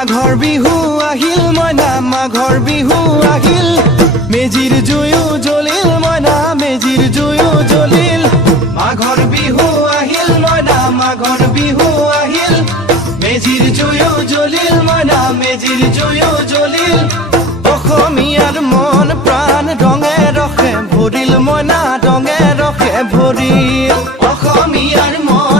মাঘৰ বিহু আহিল মইনা মাঘৰ বিহু আহিল মেজিৰ জুয়ো জ্বলিল মইনা মেজিৰ জুয়ো জ্বলিল মাঘৰ বিহু আহিল মইনা মাঘৰ বিহু আহিল মেজিৰ জুয়ো জ্বলিল মইনা মেজিৰ জুয়ো জ্বলিল অসমীয়াৰ মন প্ৰাণ ৰঙে ৰসে ভৰিল মইনা ৰঙে ৰসে ভৰিল অসমীয়াৰ মন